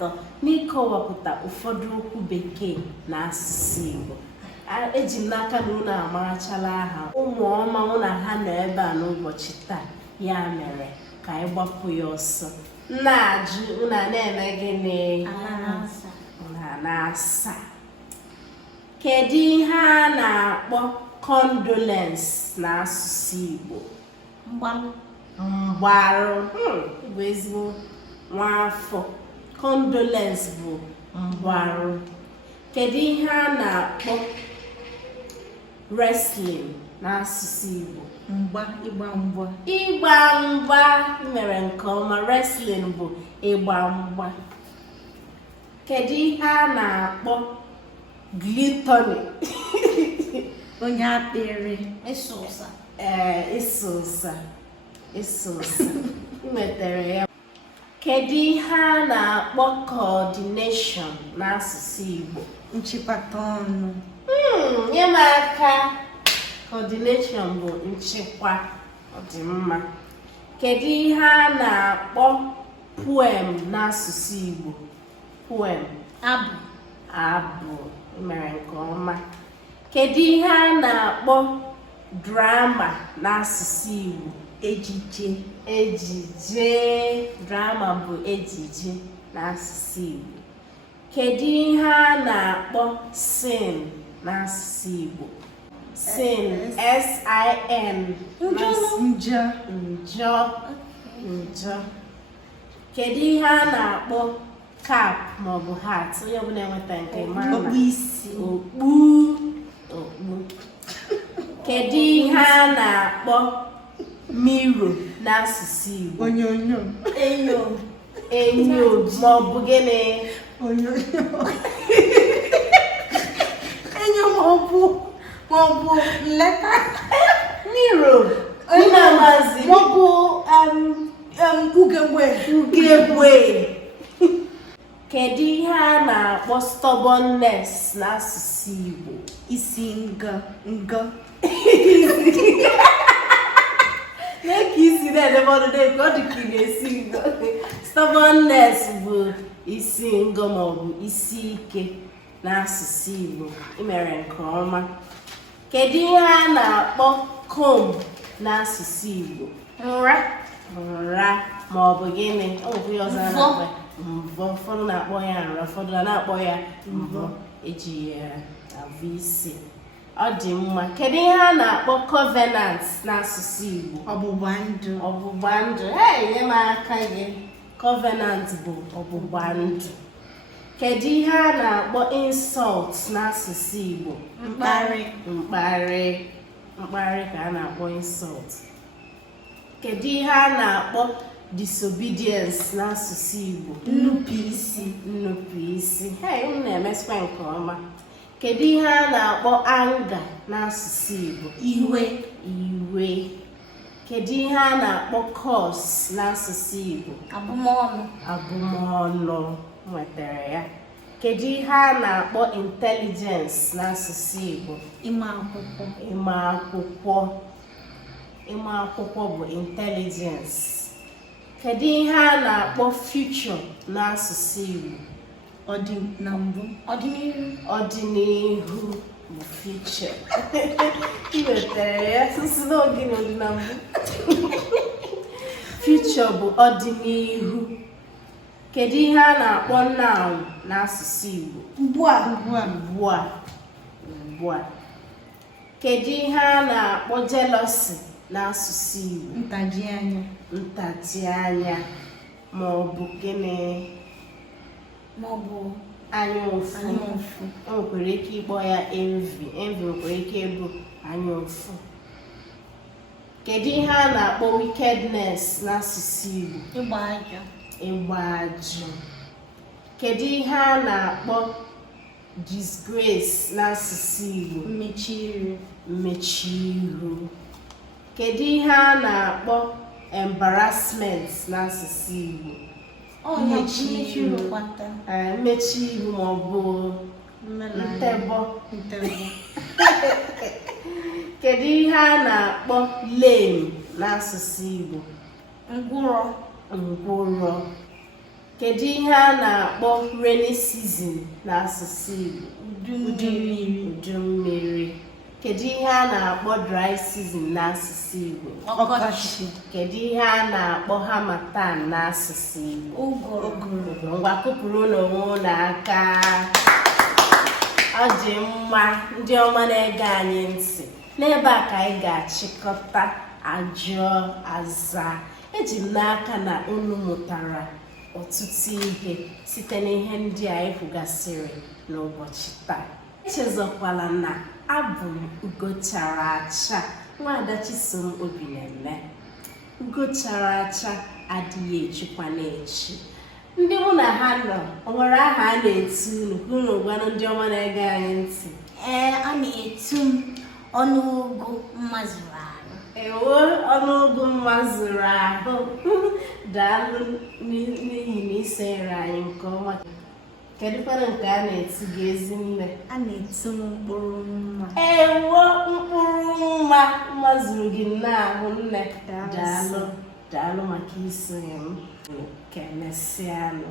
atọ n'ịkọwapụta ụfọdụ okwu bekee na asụsụ Igbo. Eji m n'aka na unu amarachala aha ụmụ ọma mụ na ha nọ ebe a n'ụbọchị taa, ya mere ka anyị gbapụ ya ọsọ. Na-ajụ unu na-eme gịnị? Na-asa. Kedu ihe a na-akpọ condolence n'asụsụ Igbo? Mgbarụ. Bụ ezigbo nwaafọ. Condolence bụ mgbarụ. Kedu ihe a na-akpọ wrestling n'asụsụ Igbo? Ịgba mgba. Mere nke ọma. Wrestling bụ ịgba mgba. Kedu ihe a na-akpọ gluttony? Onye akpịrị. Ịsụ ụsa. Imetere ya. Kedu ihe a na-akpọ coordination n'asụsụ Igbo? Nchịkọta ọnụ. Nye m aka. Coordination bụ nchịkwa ọdịmma. Kedu ihe a na-akpọ poem n'asụsụ Igbo? Poem. Abụ. Mere nke ọma. Kedu ihe a na-akpọ drama n'asụsụ Igbo? Ejije. Drama bụ ejije n'asụsụ Igbo. Kedu ihe a na-akpọ sin n'asụsụ Igbo? Sin. S-I-N. Njọ. Kedu ihe a na-akpọ cap maọbụ hat? Onye ọbụla enweta nke mara. Okpu. Kedu ihe a na-akpọ mirror n'asụsụ Igbo? Enyo maọbụ gịnị? Enyo maọbụ nleta. Mirror. Maọbụ ugegbe. Kedu ihe a na-akpọ stubbornness n'asụsụ Igbo? Isi nga. Ka isi na-edebe ọdụdụ ka ọ dị ka ị na-esi ngo. Stubbornness bụ isi ngo maọbụ isi ike n'asụsụ Igbo. Imere nke ọma. Kedu ihe a na-akpọ comb n'asụsụ Igbo? Nra maọbụ gịnị? Ọ bụ ya ọzọ na-akpọ mbọ. Ụfọdụ na-akpọ ya nra, ụfọdụ na-akpọ ya mbọ. Eji ya avụ isi. Ọ dị mma. Kedu ihe a na-akpọ covenant n'asụsụ Igbo? Ọgbụgba ndụ. Nye m aka gị. Covenant bụ ọgbụgba ndụ. Kedu ihe a na-akpọ insult n'asụsụ Igbo? Mkparị ka a na-akpọ insult. Kedu ihe a na-akpọ disobedience n'asụsụ Igbo? Nnupụisi. Unu na-emesịkwa nke ọma. Kedu ihe a na-akpọ anger n'asụsụ Igbo? Iwe. Kedu ihe a na-akpọ curse n'asụsụ Igbo? Abụmọnụ. Nwetara ya. Kedu ihe a na-akpọ intelligence n'asụsụ Igbo? Ịma akwụkwọ bụ intelligence. Kedu ihe a na-akpọ future n'asụsụ Igbo? Ọdịnihu bụ future. Iwetere ya sisi n'oge n'ọdị na mbụ. Future bụ ọdịnihu. Kedu ihe a na-akpọ noun n'asụsụ Igbo? Ugbu a. Kedu ihe a na-akpọ jealousy n'asụsụ Igbo? Ntaji anya maọbụ gịnị? Maọbụ anya ụfụ. Enwekwara ike ịkpọ ya envy. Nwekwara ike ịbụ anya ụfụ. Kedu ihe a na-akpọ wickedness n'asụsụ Igbo? Ịgba ajọ. Kedu ihe a na-akpọ disgrace n'asụsụ Igbo? Mmechi iru. Kedu ihe a na-akpọ embarrassment n'asụsụ Igbo? Mmechi iru maọbụ ntebọ. Kedu ihe a na-akpọ lame n'asụsụ Igbo? Ngwụrọ. Kedu ihe a na-akpọ rainy season n'asụsụ Igbo? Udu mmiri. Kedu ihe a na-akpọ dry season n'asụsụ Igbo? Ọkọchị. Kedu ihe a na-akpọ harmattan n'asụsụ Igbo? Ụgụrụ. Ngwa kụpụrụ n'onwe unu aka. Ọ dị mma ndị ọma na-ege anyị ntị. N'ebe a ka anyị ga-achịkọta ajụọ aza. Eji m n'aka na unu mụtara ọtụtụ ihe site n'ihe ndị a anyị kwugasịrị n'ụbọchị taa. Echezokwala na abụ m Ugo chara acha, Nwaada Chisom Obineme. Ugo chara acha adịghị echukwa na-echi. Ndị mụ na ha nọ, o nwere aha a na-etu unu gwanụ ndị ọma na-ege anyị ntị? A na-etu m ọnụụgụ mma zụrụ ahụ. Ewo, ọnụụgụ mma zụrụ ahụ. Daalụ n'ihi na isonyere anyị nke ọma. Kedụkwanụ nke a na-etu gị Ezinne? A na-etu m mkpụrụ mma. Ewo, mkpụrụ mma zuru gị n'ahụ nne. Daalụ maka isonye m. Ka emesịanụ.